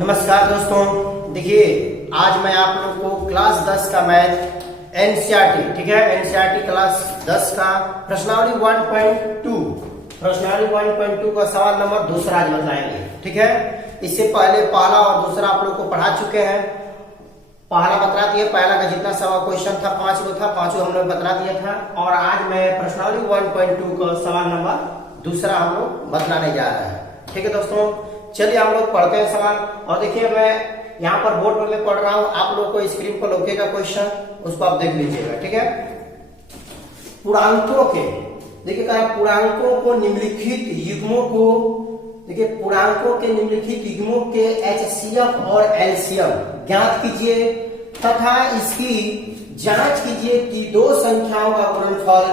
नमस्कार दोस्तों, देखिए आज मैं आप लोग को क्लास 10 का मैथ एनसीईआरटी, ठीक है, एनसीईआरटी क्लास 10 का प्रश्नावली 1.2 का सवाल नंबर दूसरा आज बताएंगे। ठीक है, इससे पहले पहला और दूसरा आप लोग को पढ़ा चुके हैं। पहला बता दिया, पहला का जितना सवाल क्वेश्चन था 5 गो था, 5 हम लोग बता दिया था। और आज मैं प्रश्नावली 1.2 का सवाल नंबर दूसरा हम लोग बताने जा रहे हैं। ठीक है दोस्तों, चलिए हम लोग पढ़ते हैं सवाल। और देखिए मैं यहाँ पर बोर्ड पर मैं पढ़ रहा हूँ, आप लोग को स्क्रीन पर लौकेगा क्वेश्चन, उसको आप देख लीजिएगा। ठीक है, पूर्णांकों के, देखिए कहा पूर्णांकों को निम्नलिखित युग्मों को, देखिए पूर्णांकों के निम्नलिखित युग्मों के एचसीएफ और एलसीएम ज्ञात कीजिए तथा इसकी जांच कीजिए कि दो संख्याओं का गुणनफल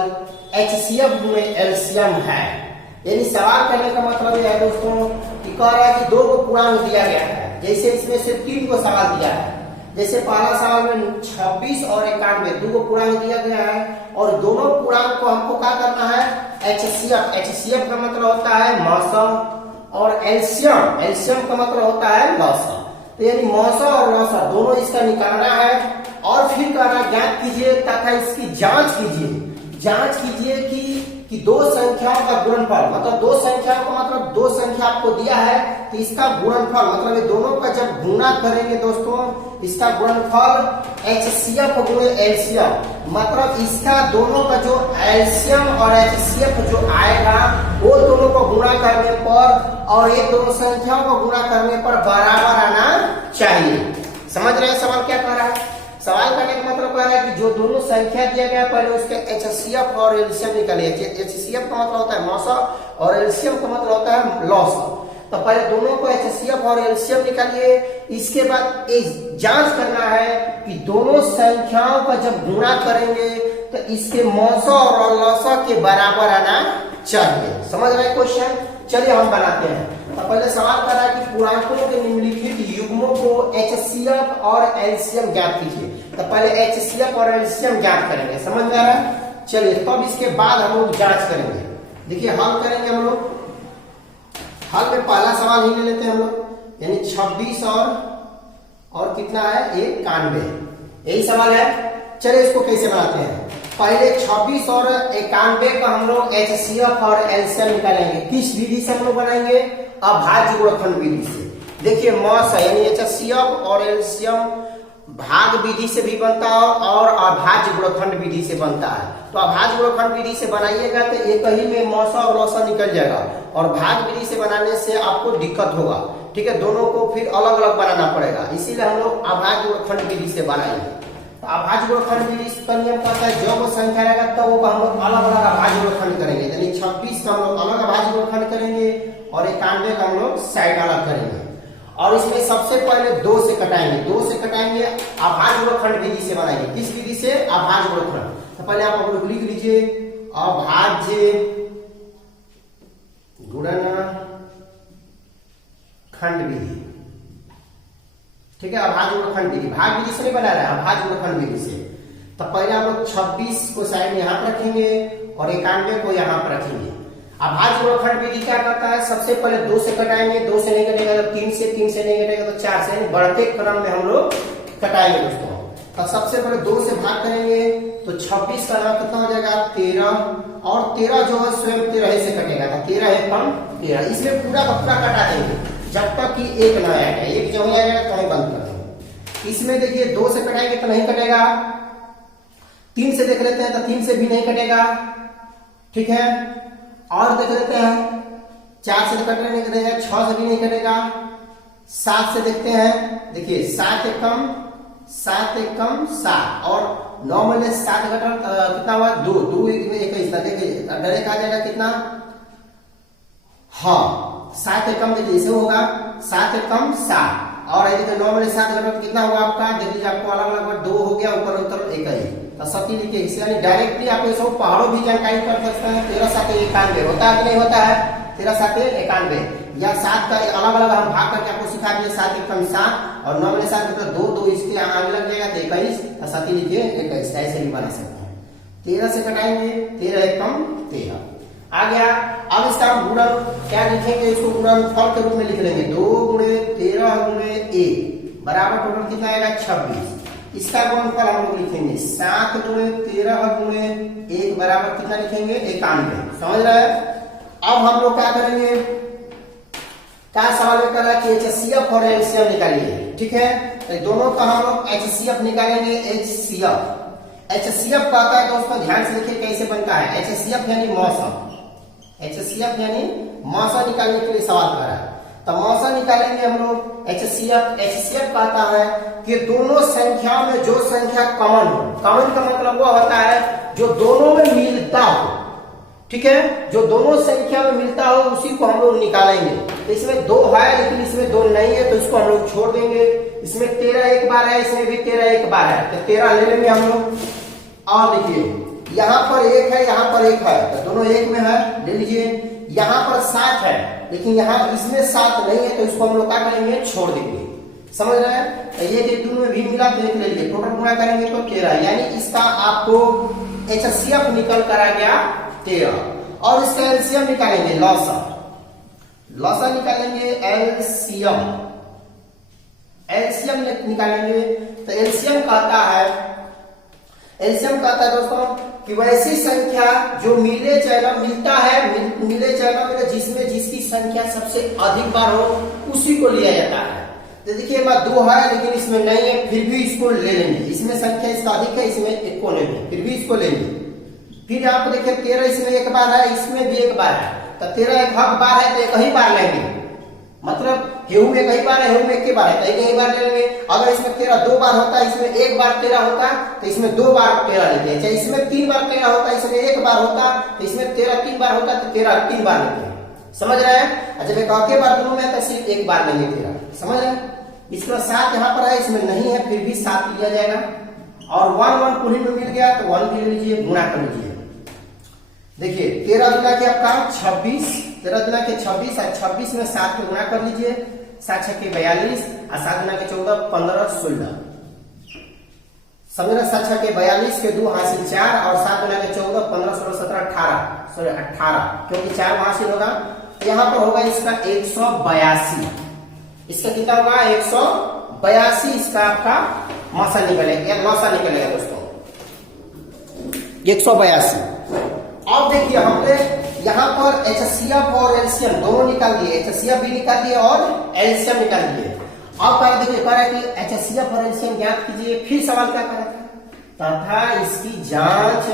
एचसीएफ में एलसीएम है। यानी सवाल करने का मतलब यह है दोस्तों कि कह रहा है कि दो को पूर्णांक दिया गया है, जैसे इसमें से 3 को सवाल दिया है। जैसे पहला सवाल में 26 और 91 दो को पूर्णांक दिया गया है और दोनों पूर्णांक को हमको क्या करना है, एचसीएफ। एचसीएफ का मतलब होता है मौसम और एलसीएम, एलसीएम का मतलब होता है लौसम। तो यानी मौसम और लौसम दोनों इसका निकालना है और फिर कहना ज्ञात कीजिए तथा इसकी जांच कीजिए। जांच कीजिए कि दो संख्याओं का गुणनफल, मतलब दो संख्याओं का मतलब दो संख्या आपको दिया है तो इसका गुणनफल मतलब ये दोनों का जब गुणा करेंगे दोस्तों, इसका गुणनफल एचसीएफ गुणे एलसीएम, मतलब इसका दोनों का जो एलसीएम और एचसीएफ जो आएगा वो दोनों को गुणा करने पर और ये दोनों संख्याओं को गुणा करने पर बराबर आना चाहिए। समझ रहे हैं सवाल क्या कह रहा है? सवाल करने का मतलब कह रहा है कि जो दोनों संख्या दिया गया पहले उसके एचसीएफ और एलसीएम निकालिए। एचसीएफ का मतलब होता है मौसम और एलसीएम का मतलब होता है लौसम। तो पहले दोनों को एचसीएफ और एलसीएम निकालिए, इसके बाद जांच करना है कि दोनों संख्याओं का जब गुणा करेंगे तो इसके मौसम और लौसम के बराबर आना चाहिए। समझ रहे क्वेश्चन? चलिए हम बनाते हैं। तो पहले सवाल कर रहा है कि पूर्णांकों के निम्नलिखित युग्मों को एचसीएफ और एलसीएम ज्ञात कीजिए। तो पहले एचसीएफ और एलसीएम ज्ञात करेंगे, समझ में आ रहा है? चलिए तब इसके बाद हम लोग जांच करेंगे। देखिए हल करेंगे हम लोग। हल में पहला सवाल ही ले लेते हैं हम लोग, यानी 26 और कितना है 91, यही सवाल है। चलिए इसको कैसे बनाते हैं? पहले 26 और 91 का हम लोग एचसीएफ और एलसीएम निकालेंगे। किस विधि से हम लोग बनाएंगे? अभाज्य गुणनफल विधि से। देखिए मौसा यानी एचसीएफ और एलसीएम भाग विधि से भी बनता है और अभाज्य गुणनफल विधि से बनता है। तो अभाज्य गुणनफल विधि से बनाइएगा तो एक ही में मौसा और लौसा निकल जाएगा और भाग विधि से बनाने से आपको दिक्कत होगा। ठीक है, दोनों को फिर अलग अलग बनाना पड़ेगा, इसीलिए हम लोग अभाज्य गुणनफल विधि से बनाएंगे। अभाज्य गुणनफल विधि का नियम कहता है जो वो संख्या रहेगा तो वो हम लोग अलग अलग अभाज्य गुणनफल करेंगे। यानी 26 का हम लोग अलग अभाज्य गुणनफल करेंगे और 91 का हम लोग साइड अलग करेंगे। और इसमें सबसे पहले 2 से कटाएंगे, 2 से कटाएंगे, अभाज्य गुणनफल विधि से बनाएंगे। किस विधि से? अभाज्य गुणनफल। तो पहले आप लोग लिख लीजिए अभाज्य गुणनफल विधि। ठीक है, अभाज्य गुणनफल विधि भाग विधि से नहीं बना रहा है, अभाज्य गुणनफल विधि से। तो पहले हम लोग 26 को साइड में यहाँ पर रखेंगे और 91 को यहाँ पर रखेंगे। अभाज्य गुणनफल विधि क्या करता है? सबसे पहले 2 से कटाएंगे, 2 से नहीं कटेगा तो 3 से, 3 से नहीं कटेगा तो 4 से, बढ़ते क्रम में हम लोग कटाएंगे दोस्तों। तो सबसे पहले 2 से भाग करेंगे तो 26 का नाम कितना हो जाएगा 13 और 13 जो है स्वयं 13 से कटेगा तो 13 है कम 13। इसमें पूरा का पूरा कटा देंगे जब तक कि एक न आएगा, एक जो आएगा तो हम बंद कर देंगे। इसमें देखिए 2 से कटाएंगे तो नहीं कटेगा, 3 से देख लेते हैं तो 3 से भी नहीं कटेगा। ठीक है, और देख लेते हैं 4 से कटने नहीं कटेगा, 6 से भी नहीं कटेगा, 7 से देखते हैं। देखिए 7 एक कम 7 और 9 में 7 घटा कितना हुआ 2, 2 एक हिस्सा। देखिए डायरेक्ट आ जाएगा कितना, हाँ 7 एक कम। देखिए इसे होगा 7 एक कम 7 और देखिए 9 में 7 घटा कितना हुआ आपका, देखिए आपको अलग अलग 2 हो गया, ऊपर ऊपर एक ही। तो सती लिखिए इसे, यानी डायरेक्टली आप इसको पहाड़ों भी जानकारी कर सकते हैं। 13 7 91 होता है कि नहीं होता है? 13 7 91 या 7 का अलग अलग हम भाग करके आपको सिखा दिए। 7 एक कम 7 और 9 में 7 मतलब 2, 2 इसके आगे लग जाएगा तो 21। तो सती लिखिए 21, ऐसे भी बना सकते हैं। 13 से कटाएंगे, 13 एक कम 13 आ गया। अब इसका गुणन क्या लिखेंगे? इसको गुणनफल के रूप में लिख लेंगे 2 गुणे 13 गुणे 1 बराबर टोटल कितना आएगा 26। इसका गुणनफल हम लोग लिखेंगे 7 गुणे 13 गुणे 1 बराबर कितना लिखेंगे 91। समझ रहे हैं। अब हम लोग क्या करेंगे, क्या सवाल में कर रहा है कि HCF और LCM निकालिए। ठीक है, तो दोनों का हम लोग HCF निकालेंगे। HCF कहता है दोस्तों, ध्यान से देखिए कैसे बनता है। HCF यानी मौसम, HCF यानी मौसम निकालने के लिए सवाल कर रहा है। तो मौसम निकालेंगे हम लोग। HCF कहता है कि दोनों संख्याओं में जो संख्या कॉमन हो, कॉमन का मतलब वो होता है जो दोनों में मिलता हो। ठीक है, जो दोनों संख्या में मिलता हो उसी को हम लोग निकालेंगे। तो इसमें 2 है लेकिन इसमें 2 नहीं है, तो इसको हम लोग छोड़ देंगे। इसमें 13 एक बार है, इसमें भी 13 एक बार है, तो 13 ले लेंगे हम लोग। और देखिए यहाँ पर 1 है, यहाँ पर 1 है, तो दोनों 1 में है, ले लीजिए। यहाँ पर 7 है लेकिन यहाँ इसमें 7 नहीं है, तो इसको हम लोग क्या करेंगे छोड़ देंगे। समझ रहे हैं। तो ये दोनों में भी मिला तो 1 ले लीजिए, टोटल गुणा करेंगे तो 13, यानी इसका आपको HCF निकल कर आ गया 13। और इसका LCM निकालेंगे, लॉसा निकालेंगे LCM निकालेंगे। तो LCM कहता है दोस्तों कि वैसी संख्या जो मिले चाहे मिलता है, मिले चाहे जिसमें जिसकी संख्या सबसे अधिक बार हो उसी को लिया जाता है। तो देखिए 2 है लेकिन इसमें नहीं है, फिर भी इसको ले लेंगे। इसमें संख्या इसका अधिक है, इसमें 1 को लेंगे, फिर भी इसको लेंगे। फिर यहाँ पर देखिए 13 इसमें 1 बार है, इसमें भी 1 बार है, तो 13 एक बार है तो 1 ही बार लेंगे। मतलब गेहूं में 1 ही बार है, गेहूं में 1 बार है, तो 1 ही बार ले लेंगे। अगर इसमें 13 2 बार होता है, इसमें 1 बार 13 होता तो इसमें 2 बार 13 लेते हैं। चाहे इसमें 3 बार 13 होता, इसमें 1 बार होता, तो इसमें 13 3 बार होता, तो 13 3 बार लेते हैं। समझ रहे हैं। जब एक आगे बार दोनों में तो सिर्फ 1 बार लेंगे 13। समझ रहे हैं। इसके बाद 7 यहाँ पर है, इसमें नहीं है, फिर भी 7 लिया जाएगा। और 1 पूरी में मिल गया तो 1 भी ले लीजिए, गुणा कर लीजिए। देखिए 13 गुना के आपका 26, 13 गुना के 26 और 26 में 7 को गुणा कर लीजिए। 7 छक्के 42 और 7 गुना के 14 15 16। समझना, 7 छक्के 42 के 2 हासिल 4 और 7 गुना के 14 15 16 17 18, क्योंकि 4 हासिल होगा। तो यहाँ पर होगा इसका 182। इसका कितना होगा 182। इसका आपका मौसा निकलेगा, लौसा निकलेगा दोस्तों 182। अब देखिए हमने यहाँ पर HCF और LCM दोनों निकाल दिए, HCF भी निकाल दिए और LCM निकाल दिए। अब क्या देखिए कह रहा है कि HCF और LCM ज्ञात कीजिए। फिर सवाल क्या कर रहा था, तथा इसकी जांच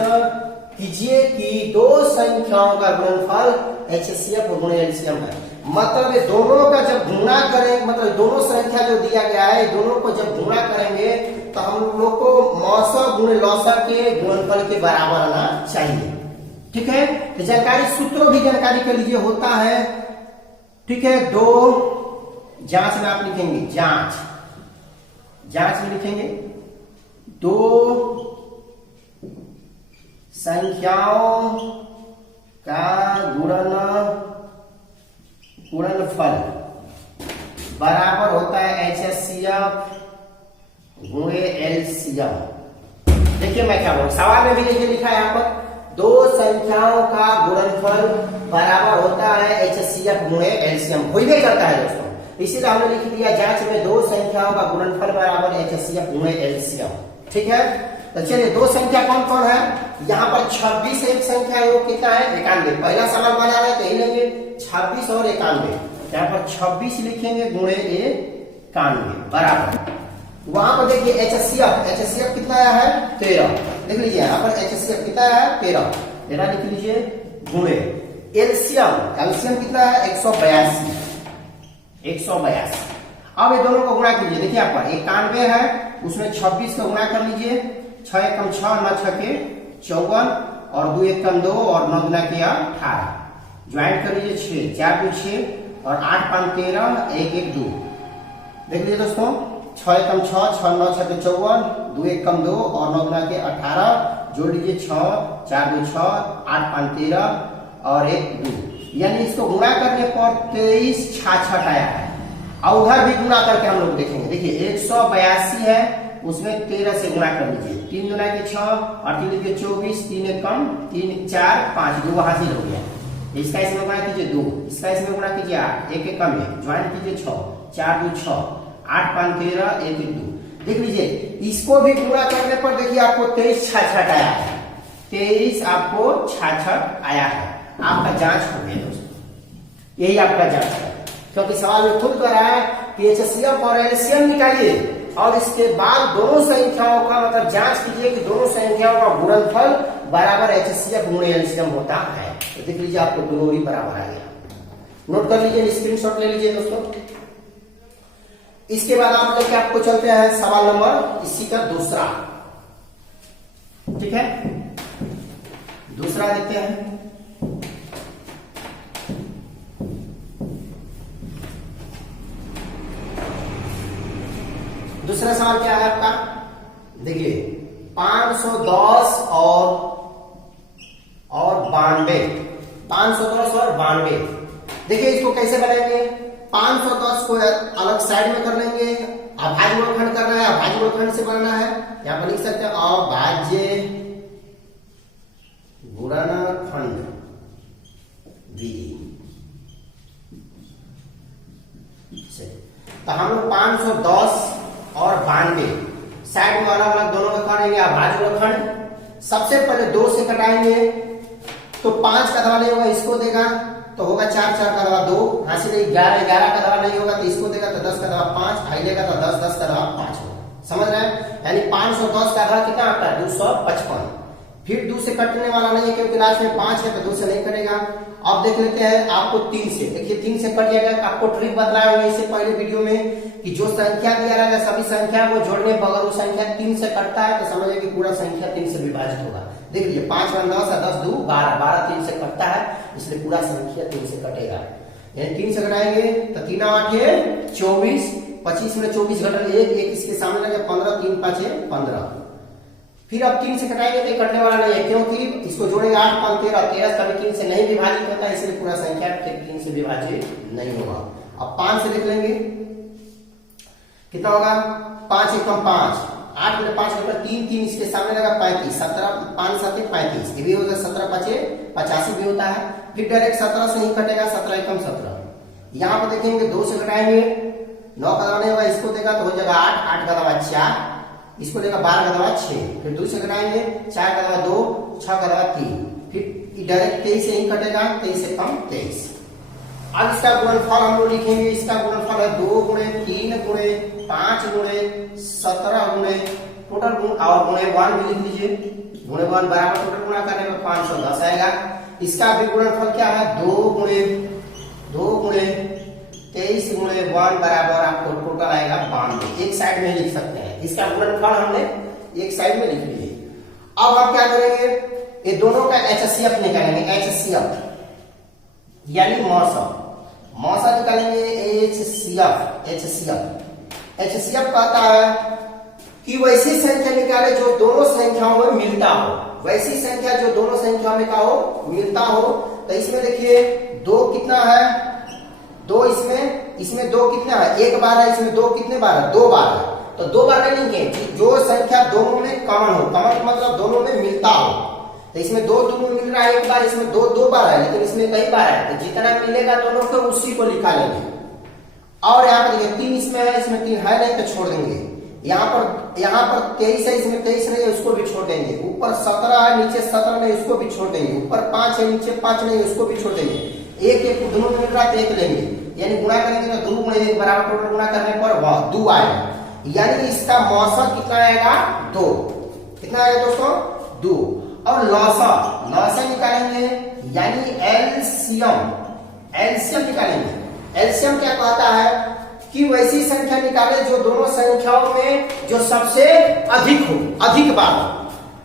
कीजिए कि 2 संख्याओं का गुणनफल HCF और गुणे LCM है। मतलब ये दोनों का जब गुणा करें, मतलब दोनों संख्या जो दिया गया है दोनों को जब गुणा करेंगे तो हम लोग को मौसा गुणे लौसा के गुणनफल के बराबर आना चाहिए। ठीक है, तो जानकारी सूत्रों भी जानकारी के लिए होता है। ठीक है, 2 जांच में आप लिखेंगे, जांच में लिखेंगे 2 संख्याओं का गुणनफल बराबर होता है HCF गुणे LCM। देखिए मैं क्या बोल, सवाल में भी देखिए लिखा है यहाँ पर 2 संख्याओं का गुणनफल बराबर होता है HCF गुणे LCM, हो ही करता है दोस्तों। इसीलिए हमने लिख दिया जांच में 2 संख्याओं का गुणनफल बराबर HCF गुणे LCM। ठीक है, तो चलिए 2 संख्या कौन कौन है। यहाँ पर 26 एक संख्या है, वो कितना है 91। पहला सवाल बना रहे तो यही लेंगे 26 और 91। यहाँ पर 26 लिखेंगे गुणे 91 बराबर, वहां पर देखिए HCF कितना आया है 13। लिख लीजिए यहाँ पर HCF कितना है 13 लिख लीजिए गुणे LCM कितना है 182। अब ये दोनों को गुणा कीजिए। देखिए यहाँ पर 91 है, उसमें 26 का गुणा कर लीजिए। 6 एकम 6 9 छक्के 54 और 2 एकम 2 और 9 गुना किया 18, ज्वाइंट कर लीजिए 6 4 2 6 और 8 5 13 1 1 2। देख लीजिए दोस्तों 6 एकम 6 6 9 छक्के 54 2 एकम 2 और 9 गुना के 18, जोड़ लीजिए 6 4 2 6 8 5 13 और 1 2, यानी इसको गुणा करने पर 23 66 आया है। और उधर भी गुणा करके हम लोग देखेंगे। देखिए 182 है, उसमें 13 से गुणा कर लीजिए। 3 गुना के 6 और 3 के 24, 3 कम 3 4 5 2 हासिल हो गया। इसका इसमें गुणा कीजिए 2, इसका इसमें गुणा कीजिए 8, 1 कम है, ज्वाइन कीजिए 6 4 2 6 8 5 13 1 1 2। देख लीजिए इसको भी पूरा करने पर देखिए आपको 23 66 आया है, 23 आपको 66 आया है। आपका जांच हो गया दोस्तों, यही आपका जांच है, क्योंकि सवाल में खुद कर रहा है कि एचसीएफ और एलसीएम निकालिए और इसके बाद दोनों संख्याओं का मतलब जांच कीजिए कि दोनों संख्याओं का गुणनफल बराबर एचसीएफ गुणे एलसीएम होता है। तो देख लीजिए आपको दोनों ही बराबर आ गया। नोट कर लीजिए, स्क्रीनशॉट ले लीजिए दोस्तों। इसके बाद आप लेके आपको चलते हैं सवाल नंबर इसी का दूसरा, ठीक है, दूसरा देखते हैं। दूसरा सवाल क्या है आपका, देखिए 510 और 92, 510 और 92। देखिए इसको कैसे बनाएंगे, 510 को अलग साइड में कर लेंगे, अभाज्य गुणनखंड करना है, अभाज्य गुणनखंड से बनाना है। यहां पर लिख सकते हैं अभाज्य गुणनखंड विधि। तो हम लोग 510 और 92 साइड में अलग अलग दोनों का करेंगे अभाज्य गुणनखंड। सबसे पहले 2 से कटाएंगे तो 5 का दवा नहीं होगा, इसको देगा तो होगा 4 4 का दवा 2, हासिल 11 11 का दवा नहीं होगा तो इसको देगा तो 10 का दवा 5, भाई लेगा तो 10 10 का दवा 5 होगा। समझ रहे हैं, यानी 510 का दवा कितना आता है 255। फिर 2 से कटने वाला नहीं है क्योंकि लास्ट में 5 है तो 2 से नहीं कटेगा। अब देख लेते हैं आपको 3 से, देखिए 3 से कट जाएगा। आपको ट्रिक बतलाया हुआ इससे पहले वीडियो में कि जो संख्या दिया रहेगा सभी संख्या को जोड़ने पर अगर वो संख्या 3 से कटता है तो समझिए कि पूरा संख्या 3 से विभाजित होगा। देख लीजिए 5 1 10 10 2 12 12 3 से कटता है, इसलिए पूरा संख्या 3 से कटेगा। यानी 3 से घटाएंगे तो 3 8 24, 25 में 24 घटल 1 1 इसके सामने लगे 15, 3 5 15। फिर अब 3 से कटाएंगे तो कटने वाला नहीं है क्योंकि इसको जोड़ेंगे 8 5 13 13 कभी 3 से नहीं विभाजित होता है, इसलिए पूरा संख्या 3 से विभाजित नहीं होगा। अब 5 से देख लेंगे कितना होगा, 5 1 5, 8 में 5 घटा 3 3 इसके सामने लगा 35, 17 5 7 35, ये भी होगा 17 5 85 भी होता है। फिर डायरेक्ट 17 से ही कटेगा, 17 1 17। यहाँ पर देखेंगे 2 से घटाएंगे 9 का दवा नहीं होगा, इसको देगा तो हो जाएगा 8 8 का दवा 4, इसको देगा 12 का दवा 6। फिर 2 से घटाएंगे 4 का दवा 2, 6 का दवा 3, फिर डायरेक्ट 23 से ही कटेगा, 23 से कम 23। अब इसका गुणनफल हम लोग लिखेंगे, इसका गुणनफल है 2 गुणे 3 गुणे 5 गुणे 17 गुणे टोटल गुण और गुणे 1 भी लिख लीजिए। गुणे 1 बराबर टोटल गुणा करने में 510 आएगा। इसका भी गुणनफल क्या है 2 गुणे 23 गुणे 1 बराबर आपको टोटल आएगा 92। एक साइड में लिख सकते हैं, इसका गुणनफल हमने एक साइड में लिख लिए। अब हम क्या करेंगे, ये दोनों का एचसीएफ निकालेंगे, एचसीएफ यानी मौसा निकालेंगे। एचसीएफ कहता है कि वैसी संख्या निकाले जो दोनों संख्याओं में मिलता हो, वैसी संख्या जो दोनों संख्याओं में का हो मिलता हो। तो इसमें देखिए 2 कितना है, 2 इसमें 2 कितना है, 1 बार है, इसमें 2 कितने बार है 2 बार है। तो 2 बार नहीं लिखेंगे, जो संख्या दोनों में कॉमन हो, कॉमन मतलब दोनों में मिलता हो। तो इसमें 2 दोनों मिल रहा है 1 बार, इसमें 2 बार है, लेकिन इसमें कई बार है, तो जितना मिलेगा दोनों को उसी को लिखा लेंगे। और यहाँ पर देखिए 3 इसमें है, इसमें 3 है नहीं तो छोड़ देंगे। यहाँ पर 23 है, इसमें 23 नहीं है, उसको भी छोड़ देंगे। ऊपर 17 है, नीचे 17 नहीं, उसको भी छोड़ देंगे। ऊपर 5 है, नीचे 5 नहीं, उसको भी छोड़ देंगे। 1 1 दोनों मिल रहा है तो 1 लेंगे, यानी गुणा करेंगे तो 2 गुणे 1 बराबर टोटल गुणा करने पर 2 आएगा। यानी इसका मौसा कितना आएगा 2, कितना आएगा दोस्तों 2। और लौसा निकालेंगे यानी एलसीएम निकालेंगे। एलसीएम क्या कहता है कि वैसी संख्या निकाले जो दोनों संख्याओं में जो सबसे अधिक हो, अधिक बार हो।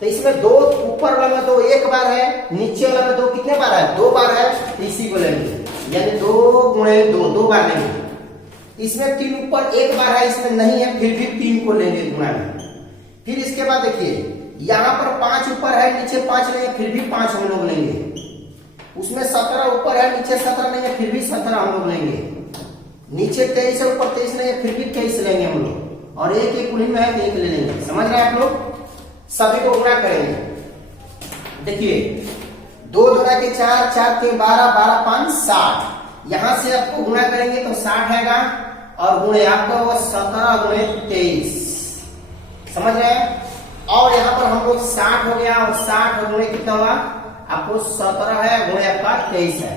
तो इसमें 2 ऊपर वाला में 2 1 बार है, नीचे वाला में 2 कितने बार है 2 बार है, इसी को लेंगे यानी 2 गुणे 2 बार लेंगे। इसमें 3 ऊपर 1 बार है, इसमें नहीं है, फिर भी 3 को लेंगे गुणा में। फिर इसके बाद देखिए यहाँ पर 5 ऊपर है, नीचे 5 नहीं है, फिर भी 5 हम लोग लेंगे। उसमें 17 ऊपर है, नीचे 17 नहीं है, फिर भी 17 हम लोग लेंगे। नीचे 23 है, ऊपर 23 नहीं है, फिर भी 23 लेंगे हम लोग। और 1 1 कुल में है तो 1 ले लेंगे। समझ रहे हैं आप लोग, सभी को गुणा करेंगे। देखिए 2 2 के 4 4 3 12 12 5 60। यहां से आपको गुणा करेंगे तो 60 आएगा और गुणे आपका वो 17 गुणे 23, समझ रहे हैं। और यहाँ पर हम लोग 60 हो गया और 60 गुणे कितना हुआ आपको 17 है गुणे आपका 23 है।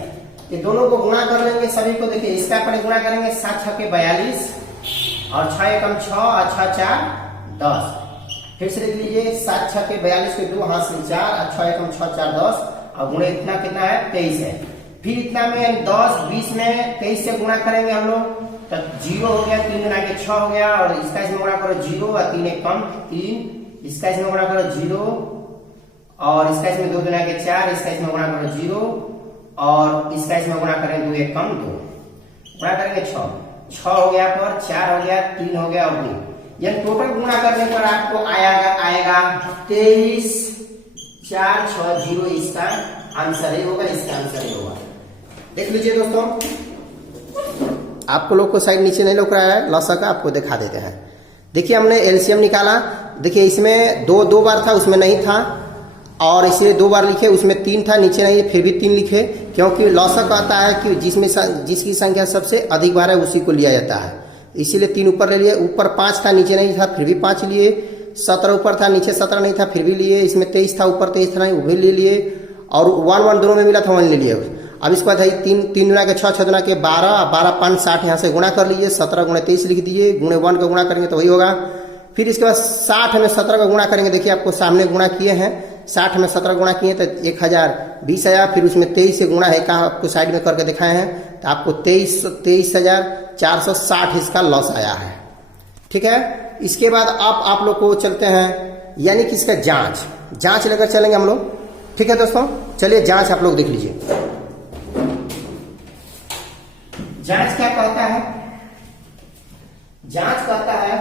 ये दोनों को गुणा कर लेंगे सभी को। देखिए इसका पर गुणा करेंगे 7 छके 42 और 6 एकम 6 और 6 4 10। फिर से लिख लीजिए 7 छके 42 के 2 हाथ से 4 और 6 एकम 6 4 10 और गुणे इतना कितना है 23 है। फिर इतना में 10 20 में 23 से गुणा करेंगे हम लोग तो 0 हो गया, 3 गुना के 6 हो गया और इसका इसमें गुणा करो 0 और 3 एक कम 3, इसका इसमें गुणा करो 0 और इसका इसमें 2 गुना के 4, इसका इसमें गुणा करो 0 और इसका इसमें गुणा करें 2 एक कम 2, गुणा करेंगे 6 हो गया पर 4 हो गया 3 हो गया और 2, यानी टोटल गुणा करने पर आपको आएगा 23 4 6 0। इसका आंसर ही होगा, इसका आंसर ही होगा। देख लीजिए दोस्तों, आपको लोग को साइड नीचे नहीं लग रहा है लॉसा का, आपको दिखा देते हैं। देखिए हमने एलसीएम निकाला। देखिए इसमें दो बार था, उसमें नहीं था और इसलिए 2 बार लिखे, उसमें 3 था नीचे नहीं, फिर भी 3 लिखे क्योंकि लॉसा कहता है कि जिसकी संख्या सबसे अधिक बार है उसी को लिया जाता है, इसीलिए 3 ऊपर ले लिए। ऊपर 5 था नीचे नहीं था फिर भी 5 लिए। 17 ऊपर था नीचे 17 नहीं था फिर भी लिए। इसमें 23 था ऊपर 23 था नहीं वो भी ले लिए और 1 दोनों में मिला था 1 ले लिए। अब इसके बाद है 3 गुना के 6 6 गुना के 12 12 5 60 यहाँ से गुणा कर लीजिए। 17 गुणे 23 लिख दीजिए, गुणे 1 का गुणा करेंगे तो वही होगा। फिर इसके बाद 60 में 17 का गुणा करेंगे। देखिए आपको सामने गुणा किए हैं, 60 में 17 गुणा किए तो 1020 आया। फिर उसमें 23 से गुणा है, कहाँ आपको साइड में करके दिखाए हैं तो आपको 23,460 इसका लॉस आया है। ठीक है, इसके बाद आप लोग को चलते हैं यानी कि इसका जांच लेकर चलेंगे हम लोग। ठीक है दोस्तों, चलिए जांच आप लोग देख लीजिए। जांच क्या कहता है? जांच कहता है,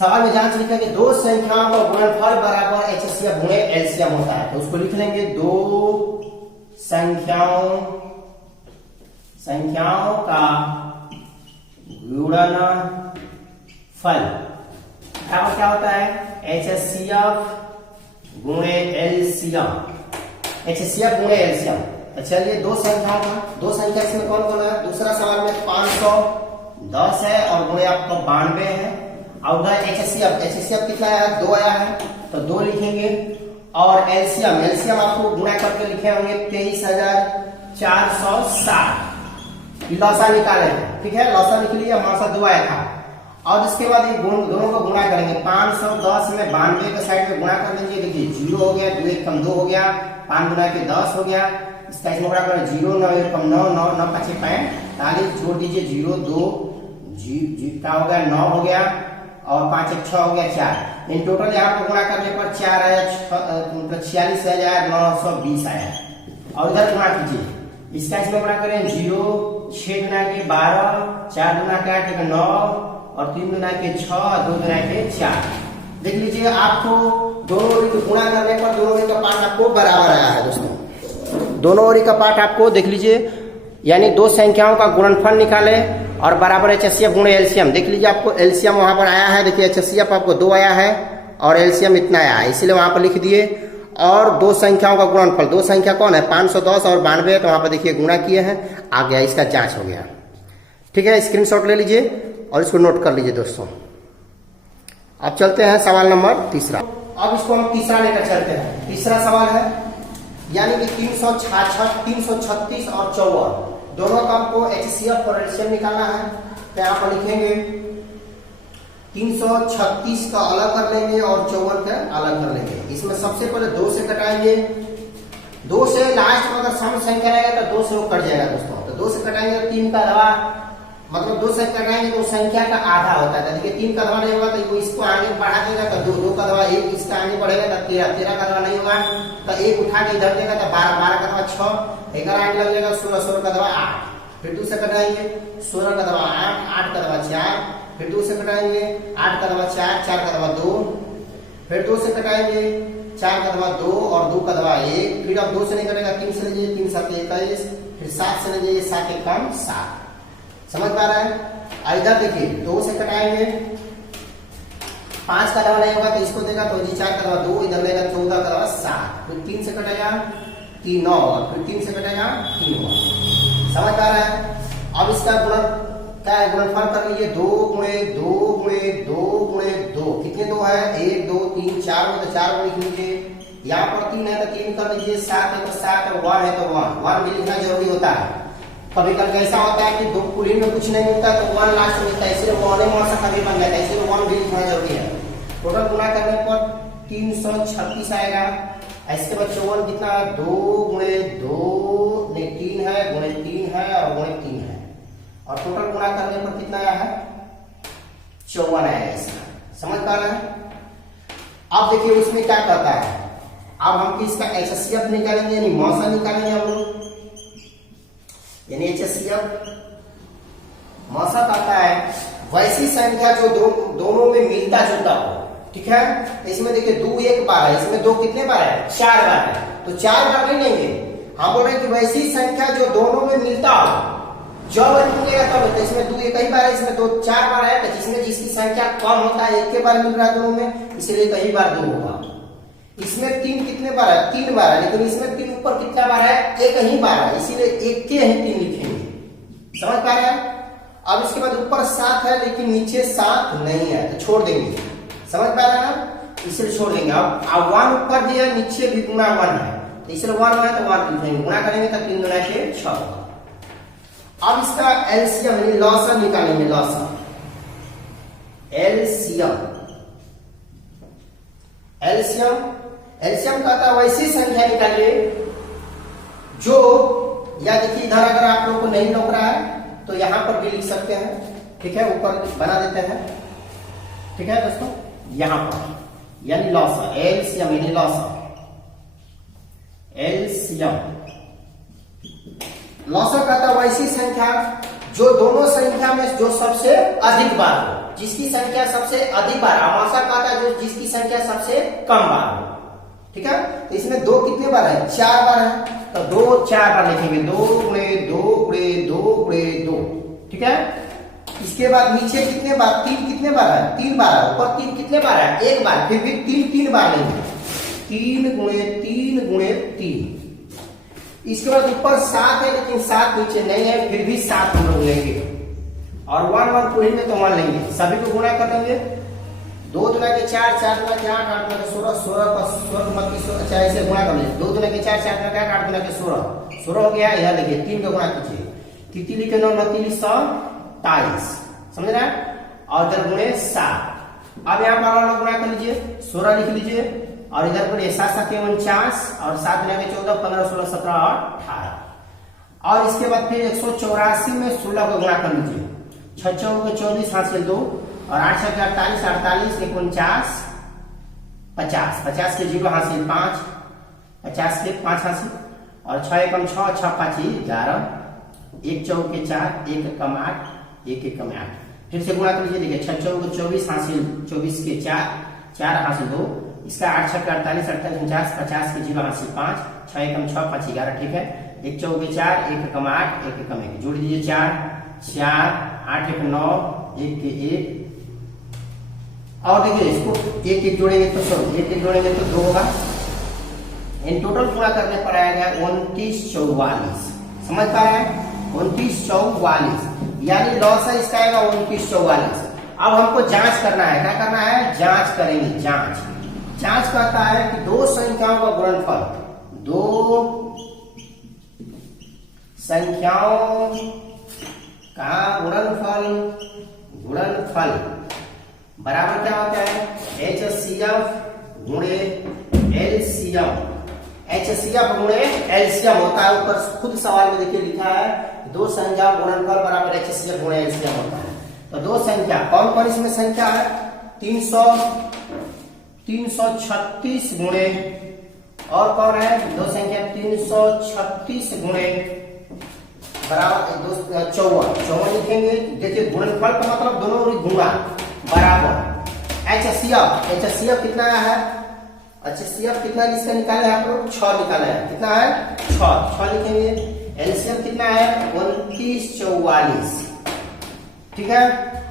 सवाल में जांच लिखेंगे 2 संख्याओं का गुणनफल बराबर एचसीएफ गुणे एलसीएम होता है, तो उसको लिख लेंगे 2 संख्याओं का गुणनफल बराबर क्या होता है एचसीएफ गुणे एलसीएम, एचसीएफ गुणे एलसीएम। तो चलिए 2 संख्याओं का, 2 संख्या इसमें कौन कौन है? दूसरा सवाल में 510 है और गुणे आपको 92 है और उधर एचसीएफ कितना आया है? 2 आया है तो 2 लिखेंगे और एलसीएम आपको गुणा करके लिखे होंगे 23,460। लॉसा निकाले हैं, ठीक है, लॉसा लिख लिया, हमारे साथ 2 आया था। और इसके बाद ये दोनों को गुणा करेंगे। 510 में 92 के साइड में गुणा कर लेंगे। देखिए 0 हो गया, 2 एक कम 2 हो गया, 5 गुणा के 10 हो गया। इसका इसमें गुणा करें 0 9 एक कम 9 9 9 5 45 जोड़ दीजिए 0 2 का हो गया 9 हो गया और 5 एक 6 हो गया 4। इन टोटल यहाँ को गुणा करने पर 4 आया, मतलब 46,920 आया। और इधर गुणा कीजिए, इसका इसमें गुणा करें 0 6 गुना के 12 4 गुना के 8 9 और 3 गुना के 6 2 गुना के 4। देख लीजिए आपको दोनों ओर को गुणा करने पर दोनों ओर का पार्ट आपको बराबर आया है दोस्तों। दोनों ओर का पार्ट आपको देख लीजिए, यानी 2 संख्याओं का गुणनफल निकाले और बराबर एचसीएफ गुणे एलसीएम। देख लीजिए आपको एलसीएम वहां पर आया है, देखिए एचसीएफ आपको 2 आया है और एलसीएम इतना आया है, इसलिए वहां पर लिख दिए। और 2 संख्याओं का गुणनफल, 2 संख्या कौन है 510 और 92, तो वहां पर देखिए गुणा किए हैं, आ गया, इसका जांच हो गया। ठीक है, स्क्रीनशॉट ले लीजिए और इसको नोट कर लीजिए दोस्तों। अब चलते हैं सवाल नंबर 3। अब इसको हम तीसरा लेकर चलते हैं। तीसरा सवाल है यानी कि 366 336 और 54 दोनों का आपको एचसीएफ और एलसीएम निकालना है। तो यहाँ पर लिखेंगे 336 का अलग कर लेंगे और 54 का अलग कर लेंगे। इसमें सबसे पहले 2 से कटाएंगे, 2 से लास्ट में अगर सम संख्या रहेगा तो 2 से वो कट जाएगा दोस्तों। तो 2 से कटाएंगे तो 3 का अलावा, मतलब 2 से कटाएंगे तो संख्या का आधा होता है। देखिए 3 का अलावा नहीं होगा तो इसको आगे बढ़ा देगा तो 2 का अलावा 1 इसका आगे बढ़ेगा तो 13 का अलावा नहीं होगा तो 1 उठा के इधर देगा तो 12 का अलावा 6 11 आगे लग जाएगा 16 का अलावा 8। फिर 2 से कटाएंगे 16 का अलावा 8 का अलावा 4। फिर 2 से कटाएंगे 8 का अलावा 4 का अलावा 2। फिर 2 से कटाएंगे 4 का अलावा 2 और 2 का अलावा 1। फिर अब 2 से नहीं कटेगा 3 से लीजिए 3 7 21। फिर 7 से लीजिए 7 एक कम 7। समझ पा रहा है? इधर देखिए 2 से कटाएंगे 5 का अलावा नहीं होगा तो इसको देगा तो 4 का अलावा 2, इधर लेगा 14 का अलावा 7। फिर 3 से कटेगा 3 9 होगा, फिर 3 से कटेगा 3 होगा। समझ पा रहा है? अब इसका गुणन क्या है, गुणनफल कर लीजिए 2 गुणे 2 गुणे 2 गुणे 2, कितने 2 है, 1 2 3 4 में तो 4 लिख लीजिए, यहाँ पर 3 है तो 3 कर लीजिए, 7 है तो 7 और 1 है तो 1 भी लिखना जरूरी होता है। कभी कभी ऐसा होता है कि दो पूरी में कुछ नहीं मिलता तो 1 लास्ट में मिलता है, इसलिए 1 में औसत भी बन जाता है, इसलिए 1 भी लिखना जरूरी है। टोटल गुणा करने पर 336 आएगा। इसके बाद 54 कितना, 2 गुणे 2 नहीं 3 है, गुणे 3 है और गुणे 3 है, और टोटल गुणा करने पर कितना आया है, 54 आएगा इसका। समझ पा रहे हैं। अब देखिए उसमें क्या कहता है, अब हम इसका HCF निकालेंगे यानी मौसा निकालेंगे हम लोग, यानी HCF मौसा कहता है वैसी संख्या जो दोनों में मिलता जुलता हो। ठीक है, इसमें देखिए 2 1 बार है, इसमें 2 कितने बार है, 4 बार है, तो 4 बार नहीं लेंगे, हम बोल रहे हैं कि वैसी संख्या जो दोनों में मिलता हो, जब मिलेगा तब, तो इसमें 2 एक ही बार है, इसमें 2 4 बार है, तो जिसमें जिसकी संख्या कम होता है एक के बार मिल रहा है दोनों में, इसलिए कई बार 2 होगा। इसमें 3 कितने बार है, 3 बार है, लेकिन इसमें 3 ऊपर कितना बार है, एक ही बार है, इसीलिए एक के ही 3 लिखेंगे। समझ पा रहे हैं। अब इसके बाद ऊपर 7 है लेकिन नीचे 7 नहीं है, तो छोड़ देंगे। समझ पा रहे हैं, इसलिए छोड़ देंगे। अब 1 ऊपर दिया, नीचे भी गुना 1 है, तो इसलिए 1 है तो 1 लिखेंगे, गुणा करेंगे तो 3 गुना 6 होगा। अब इसका एलसीएम यानी लॉसा निकालेंगे, लॉसा एलसीएम कहता है वैसी संख्या निकालिए जो, या देखिए इधर अगर आप लोगों को नहीं लौक रहा है तो यहां पर भी लिख सकते हैं। ठीक है, ऊपर बना देते हैं। ठीक है दोस्तों, यहां पर यानी लॉसा, एलसीएम यानी लॉसा, लॉसा कहता है वैसी संख्या जो दोनों संख्या में जो सबसे अधिक बार हो, जिसकी संख्या सबसे अधिक बार, अमाशा कहता है जो जिसकी संख्या सबसे कम बार हो। ठीक है, तो इसमें 2 कितने बार है, 4 बार है, तो 2 4 बार लिखेंगे, 2 गुणे 2 गुणे 2 गुणे 2। ठीक है, इसके बाद नीचे कितने बार, 3 कितने बार है, 3 बार है, ऊपर 3 कितने बार है, 1 बार, फिर भी 3 बार लेंगे, 3 गुणे 3 गुणे 3। इसके बाद ऊपर 7 है लेकिन 7 नीचे नहीं है, फिर भी 7 हम लोग लेंगे, और 1 पूरी में तो 1 लेंगे, सभी को गुणा कर लेंगे। 2 दुना के 4, 4 दुना के 8, 8 दुना के 16, 16 का 16 मत की 16, अच्छा ऐसे गुणा कर लीजिए। 2 दुना के 4, 4 दुना के 8, 8 दुना के 16, 16 हो गया। यह देखिए 3 का गुणा कीजिए, 3 लिखे 9 9 3 27, समझ रहे हैं, और इधर गुणे 7। अब यहाँ पर वाला गुणा कर लीजिए, 16 लिख लीजिए, और इधर पर 7 7 49, और 7 दुना के 14, 15 16 17 और 18, और इसके बाद फिर 184 में 16 को गुणा कर लीजिए, 6 4 के 24 हासिल 2, और 8 6 के 48, 48 के 49, 50, 50 के 0 हासिल 5, 50 के 5 हासिल, और 6 एकम 6, 6 5 11, 1 4 के 4, 1 कम 8, 1 1 कम 8। फिर से गुणा कर लीजिए, देखिए 6 4 के 24 हासिल 24 के 4, 4 हासिल 2, इसका 8 6 के 48, 48 49, 50 के 0 हासिल 5, 6 एकम 6 5 11। ठीक है, 1 4 के 4, 1 कम 8, 1 कम 1, जोड़ दीजिए 4 4, 8 1 9, 1 के 1, और देखिए इसको 1 1 जोड़ेंगे तो 1 1 जोड़ेंगे तो 2 होगा। इन टोटल पूरा करने पर आएगा 29 44। समझ पा रहे हैं, 29 44 यानी लॉसा इसका आएगा 29 44। अब हमको जांच करना है, क्या करना है, जांच करेंगे। जांच कहता है कि दो संख्याओं का गुणनफल, दो संख्याओं का गुणनफल बराबर क्या होता है, HCF गुणे LCM। HCF गुणे LCM होता है, ऊपर खुद सवाल में देखिए लिखा है दो संख्या गुणनफल बराबर HCF गुणे LCM होता है। तो दो संख्या कौन कौन इसमें संख्या है, 336 गुणे, और कौन है दो संख्या 336 गुणे बराबर 54 लिखेंगे। देखिए गुणनफल का मतलब दोनों गुणा बराबर HCF कितना है, HCF कितना इसका निकाले हैं आप लोग, 6 निकाला है, कितना है 6 लिखेंगे। LCM कितना है 29 44। ठीक है,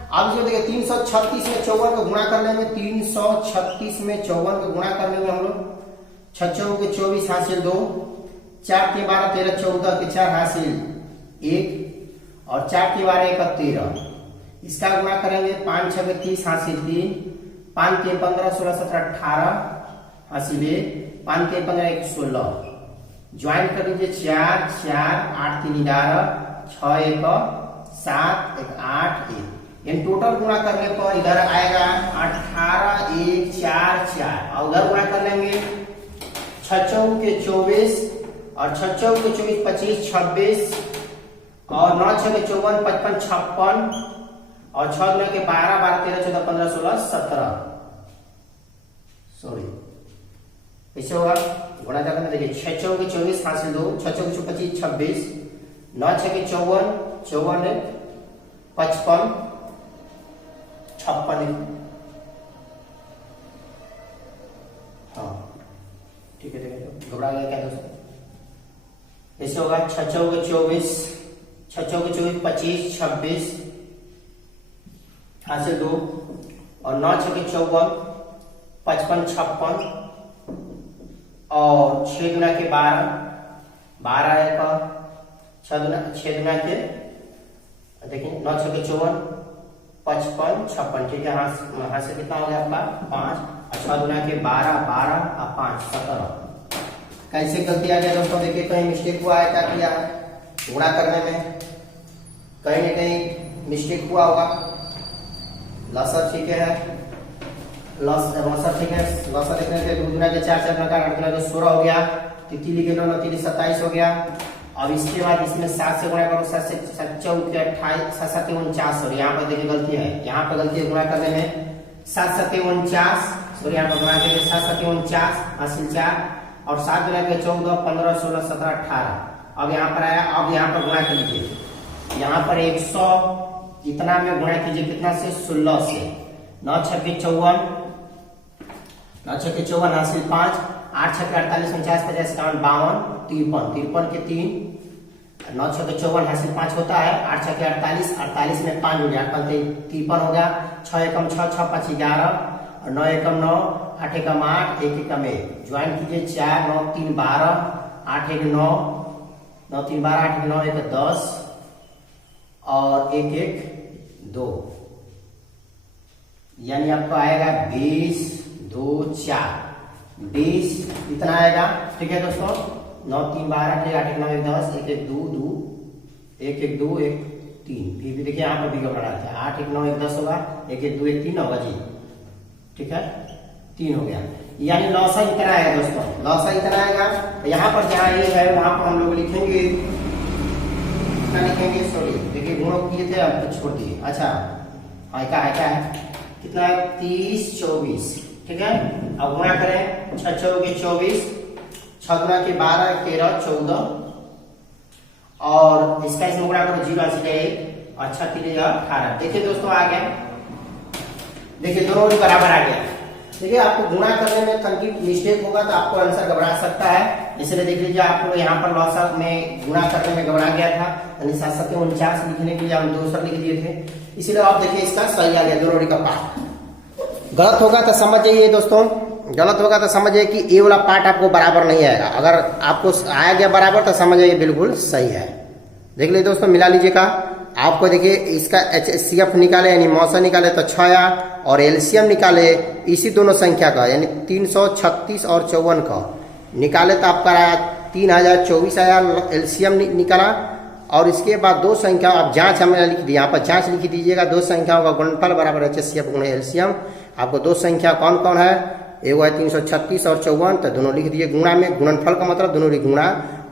अब जो देखिए 336 में 54 को गुणा करने में, 336 में 54 को गुणा करने में हम लोग 6 4 के 24 हासिल 2, 4 के 12 13 14 के 4 हासिल 1, और 4 के 12 1 13। इसका गुणा करेंगे 5 6 30 हासिल 3, 5 3 15 16 17 18 हासिल 5 3 15 1 16, ज्वाइन कर लीजिए 4 4 8 3 11 6 1 7 1 8 1, इन टोटल गुणा करने पर इधर आएगा 18 1 4 4, और उधर गुणा कर लेंगे 6 चौक के 24 और 6 चौक के 24 25 26 और 9 6 के 54 55 56 और 6 गुना के 12 12 13 14 15 16 17, सॉरी कैसे होगा गुणा करना, देखिए 6 चौक के 24 हासिल 2, 6 चौक के 25 26, 9 6 के 54 54 55 56, हाँ ठीक है घबरा गया क्या दोस्तों, ऐसे होगा 6 चौक के 24 6 चौक के 24 25 26 हासिल 2 और 9 6 के 54 55 56 और 6 गुना के 12 12 1 6 गुना के देखिए 9 6 के 54 55 56, ठीक है, यहाँ से कितना हो गया आपका 5 और 6 गुना के 12 12 और 5 17। कैसे गलती आ गया दोस्तों, देखिए कहीं मिस्टेक हुआ है, क्या किया गुणा करने में कहीं न कहीं मिस्टेक हुआ होगा, लसर ठीक है, लसर ठीक है, लसर लिखने के 2 गुना के 4 4 गुना का 8 गुना के 16 हो गया, तिती लिखे 9 9 3 27 हो गया। अब इसके बाद इसमें 7 से गुणा करो, 7 से 7 चौक 28 7 7 49, और यहाँ पर देखिए गलती है, यहाँ पर गलती है गुणा करने में 7 7 49, सॉरी यहाँ पर गुणा करिए 7 7 49 हासिल 4 और 7 गुना के 14 15 16 17 18, अब यहाँ पर आया, अब यहाँ पर गुणा कीजिए, यहाँ पर 100 इतना में गुणा कीजिए कितना से 16 से, 9 6 के 54 9 6 के 54 हासिल 5, 8 6 के 48 49 50 51 52 53 के 3, 9 6 के 54 हासिल 5 होता है, 8 6 के 48 48 में 5 हो गया, 8 5 53 हो गया, 6 1 6 6 5 11 और 9 1 9 8 1 8 1 1 1, ज्वाइन कीजिए 4 9 3 12 8 1 9 9 3 12 8 1 9 1 10 और 1 1 2, यानी आपको आएगा 20 2 4 20 इतना आएगा, ठीक है दोस्तों, 9 3 12 8 1 9 1 10 1 1 2 2 1 1 2 1 3, फिर भी देखिए यहाँ पर भी घबरा था, 8 1 9 1 10 होगा, 1 1 2 1 3 होगा जी, ठीक है 3 हो गया, यानी लौसा इतना आएगा दोस्तों, लौसा इतना आएगा। यहाँ पर जहाँ ये है वहां पर हम लोग लिखेंगे कितना लिखेंगे, सॉरी देखिए गुणों किए थे अब छोड़ दिए, अच्छा हाँ क्या है कितना है 30 24, ठीक है, अब गुणा करें 6 चौक के 24 6 गुना के 12 13 14 और इसका इसमें गुणा करो 0 से 1 और 6 3 18, देखिए दोस्तों आ गया, देखिए दोनों बराबर आ गया। देखिए आपको गुणा करने में कहीं मिस्टेक होगा तो आपको आंसर घबरा सकता है, इसलिए देख लीजिए आपको यहाँ पर लौसा में गुणा करने में घबरा गया था, यानी 7 7 49 लिखने के लिए हम दूसरा लिख दिए थे, इसीलिए आप देखिए इसका सही आ गया दोनों का पार्ट। गलत होगा तो समझ जाइए दोस्तों, गलत होगा तो समझिए कि ये वाला पार्ट आपको बराबर नहीं आएगा, अगर आपको आ गया बराबर तो समझ जाइए बिल्कुल सही है। देख लीजिए दोस्तों मिला लीजिएगा, आपको देखिए इसका HCF निकाले यानी मौसा निकाले तो 6 आया और एलसीएम निकाले इसी दोनों संख्या का यानी 336 और 54 का निकाले तो आपका आया 3024 आया एलसीएम निकाला, और इसके बाद दो संख्या आप जांच हमने लिख दी, यहाँ पर जांच लिख दीजिएगा, दो संख्याओं का गुणनफल बराबर HCF गुणे एलसीएम, आपको दो संख्या कौन कौन है, एगो है 336 और 54, तो दोनों लिख दिए गुणा में, गुणनफल का मतलब दोनों ही गुणा,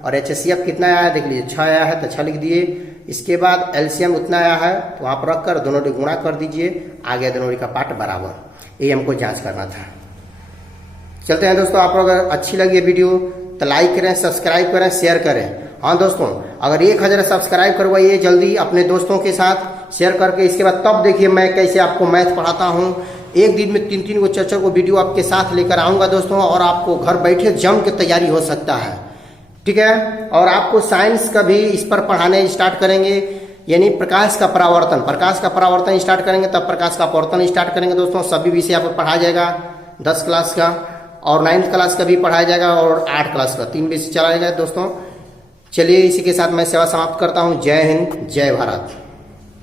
और HCF कितना आया देख लीजिए 6 आया है तो 6 लिख दिए, इसके बाद एलसीएम उतना आया है तो वहां पर रखकर दोनों को गुणा कर दीजिए, आ गया दोनों का पार्ट बराबर, ये हमको जांच करना था। चलते हैं दोस्तों, आप लोग अगर अच्छी लगी वीडियो तो लाइक करें, सब्सक्राइब करें, शेयर करें। हाँ दोस्तों, अगर 1000 सब्सक्राइब करवाइए जल्दी अपने दोस्तों के साथ शेयर करके, इसके बाद तब देखिए मैं कैसे आपको मैथ पढ़ाता हूँ, एक दिन में 3-3 को 4-4 को वीडियो आपके साथ लेकर आऊंगा दोस्तों, और आपको घर बैठे जम के तैयारी हो सकता है, ठीक है। और आपको साइंस का भी इस पर पढ़ाने स्टार्ट करेंगे, यानी प्रकाश का परावर्तन स्टार्ट करेंगे, तब प्रकाश का अपवर्तन स्टार्ट करेंगे दोस्तों, सभी विषय आपको पढ़ाया जाएगा, 10 क्लास का और 9th क्लास का भी पढ़ाया जाएगा और 8 क्लास का, 3 विषय चलाया जाएगा दोस्तों। चलिए इसी के साथ मैं सेवा समाप्त करता हूँ। जय हिंद, जय भारत।